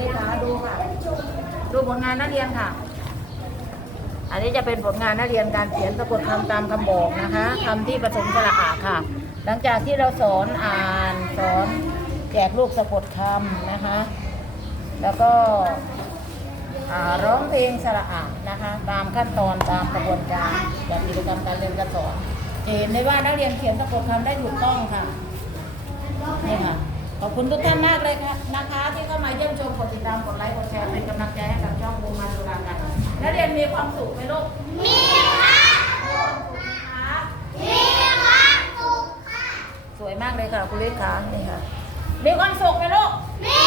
อ่คุณเลขาดูค่ะ ดูผลงานนักเรียนค่ะ อันนี้จะเป็นผลงานนักเรียนการเขียนสะกดคำตามคำบอกนะคะคำที่ผสมสระอาค่ะ หลังจากที่เราสอนอ่านสอนแจกลูกสะกดคำนะคะ แล้วก็ร้องเพลงสระอานะคะ ตามขั้นตอนตามกระบวนการจากกิจกรรมการเรียนการสอนเห็นได้ว่านักเรียนเขียนสะกดคำได้ถูกต้องค่ะนี่ค่ะ ขอบคุณทุกท่านมากเลยค่ะนะคะที่เข้ามาเยี่ยมชมกดติดตามกดไลค์กดแชร์เป็นกำลังใจให้กับช่องบูมาสุรากันนักเรียนมีความสุขไหมลูกมีค่ะมีความสุขนะคะมีความสุขค่ะสวยมากเลยค่ะคุณลิศค่ะนี่ค่ะมีความสุขไหมลูกมี